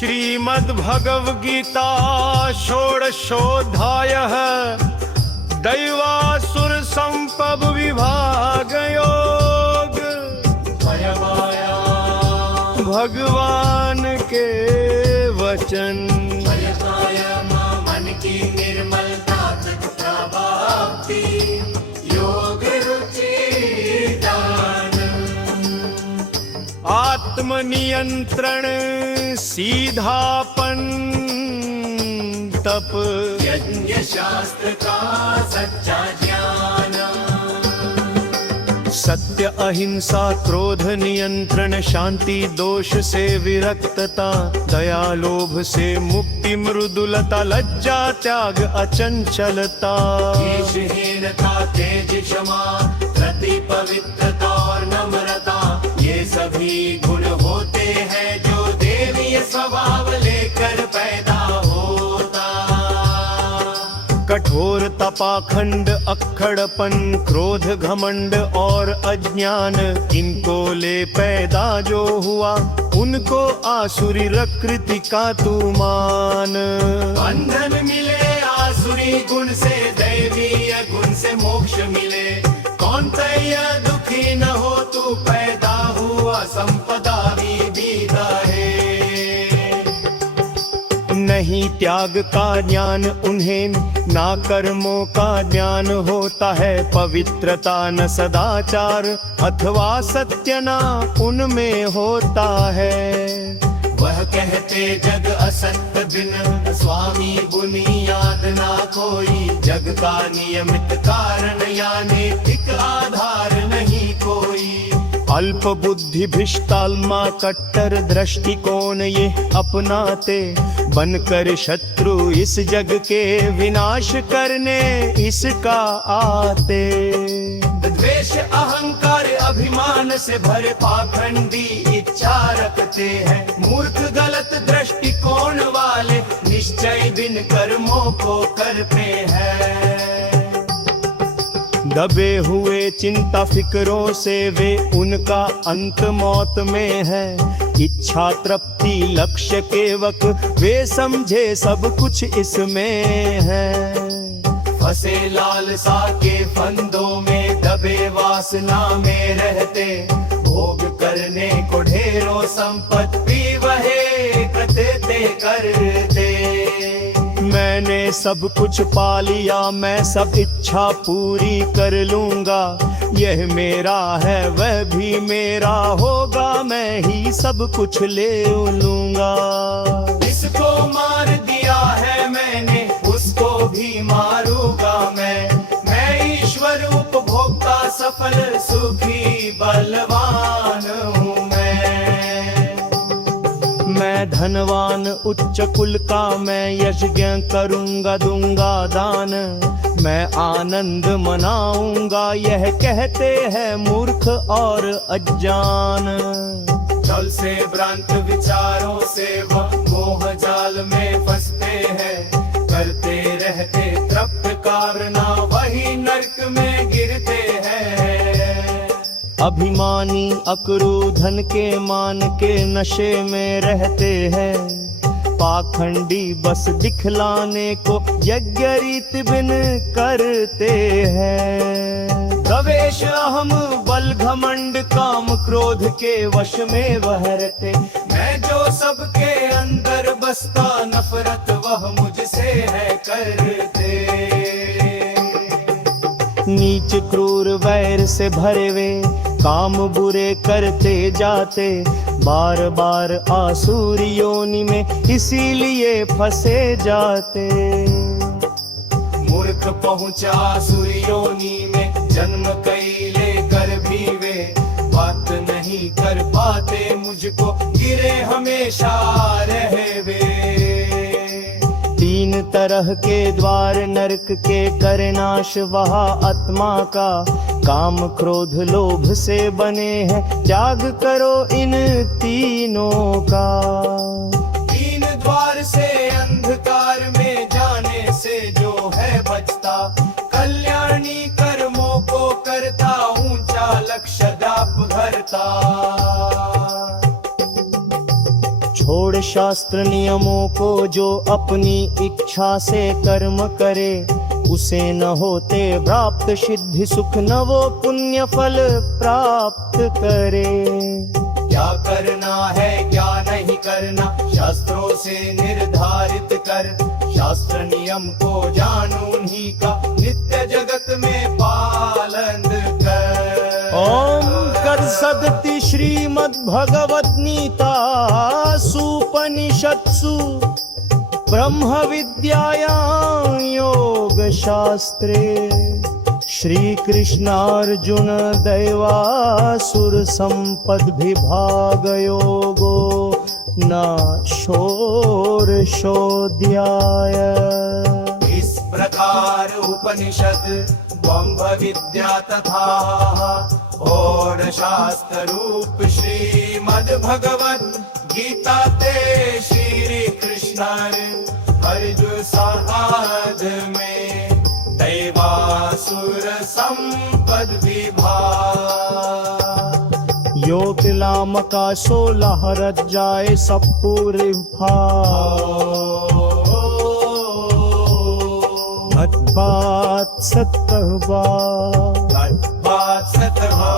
श्रीमद्भगवद्गीता षोडशोऽध्यायः दैवासुर संपद विभाग योग। भगवान के वचन मन की निर्मलता प्राप्ति योग रुचि दान। आत्मनियंत्रण सीधापन तप यज्ञ शास्त्र का सच्चा ज्ञान। सत्य अहिंसा क्रोध नियंत्रण शांति दोष से विरक्तता दया लोभ से मुक्ति मृदुलता लज्जा त्याग अचंचलता। ईर्ष्यहीनता तेज क्षमा धृति पवित्रता और नम्रता ये सभी गुण होते हैं जो देवीय स्वभाव लेकर पैदा होता। कठोरता पाखंड अक्खड़पन क्रोध घमंड और अज्ञान इनको ले पैदा जो हुआ उनको आसुरी प्रकृति का तू मान। बंधन मिले आसुरी गुण से दैवीय गुण से मोक्ष मिले। कौन तैया दुखी न हो तू पैदा हुआ संपदा भी दीदा है। नहीं त्याग का ज्ञान उन्हें ना कर्मों का ज्ञान होता है। पवित्रता न सदाचार अथवा सत्य ना उनमें होता है। वह कहते जग असत्य बिन स्वामी बुनियाद ना कोई। जग का नियमित कारण या नैतिक आधार नहीं कोई। अल्प बुद्धि भ्रष्टात्मा कट्टर दृष्टिकोण ये अपनाते बनकर शत्रु इस जग के विनाश करने इसका आते। द्वेष अहंकार अभिमान से भरे पाखंडी इच्छा रखते हैं। मूर्ख गलत दृष्टिकोण वाले निश्चय बिन कर्मों को करते हैं। दबे हुए चिंता फिक्रों से वे उनका अंत मौत में है। इच्छा तृप्ति लक्ष्य केवक वे समझे सब कुछ इसमें है। फंसे लालसा के फंदों में दबे वासना में रहते। भोग करने को ढेरों संपत्ति वह एकत्रित करते। मैंने सब कुछ पा लिया मैं सब इच्छा पूरी कर लूंगा। यह मेरा है वह भी मेरा होगा मैं ही सब कुछ ले लूंगा। इसको मार दिया है मैंने उसको भी मारूंगा मैं ईश्वर उपभोक्ता सफल सुखी बलवान हूँ मैं धनवान उच्च कुल का मैं यज्ञ करूंगा दूंगा दान। मैं आनंद मनाऊंगा यह कहते हैं मूर्ख और अज्ञान। जल से भ्रांत विचारों से वह मोह जाल में फंसते हैं। करते रहते तृप्त कारना वही नरक में गिरते हैं। अभिमानी अक्रोधन के मान के नशे में रहते हैं। पाखंडी बस दिखलाने को यज्ञ रीत बिन करते हैं। द्वेष अहम बल घमंड काम क्रोध के वश में वह रहते। मैं जो सबके अंदर बसता नफरत वह मुझसे है करते। नीच क्रूर वैर से भरे वे काम बुरे करते जाते। बार बार आसुरी योनि में इसीलिए फंसे जाते। मूर्ख पहुंचा आसुरी योनि में जन्म कई लेकर भी वे बात नहीं कर पाते। मुझको गिरे हमेशा रहे वे। तीन तरह के द्वार नरक के करनाश वहा आत्मा का। काम क्रोध लोभ से बने हैं त्याग करो इन तीनों का। तीन द्वार से अंधकार में जाने से जो है बचता। कल्याणी कर्मों को करता ऊंचा लक्ष्य दाप भरता। छोड़ शास्त्र नियमों को जो अपनी इच्छा से कर्म करे, उसे न होते प्राप्त सिद्धि सुख, न वो पुण्य फल प्राप्त करे। क्या करना है क्या नहीं करना शास्त्रों से निर्धारित कर, शास्त्र नियम को जान उन्हीं का नित्य जगत में पालन कर। ओम कर सदति श्रीमद् भगवद गीता सुपनिषत्सु ब्रह्म विद्यायां योग शास्त्रे, श्री कृष्णार्जुन दैवासुर संपद विभाग योगो न षोडशोऽध्याय। इस प्रकार उपनिषद ब्रह्म विद्या तथा और शास्त्र रूप श्रीमद् भगवद गीता ते श्री कृष्ण अर्जुन संवाद में दैवासुर संपद विभाग। योग लामका 16 अध्याय सब पूरे भाग। बात सतवा बात सतवा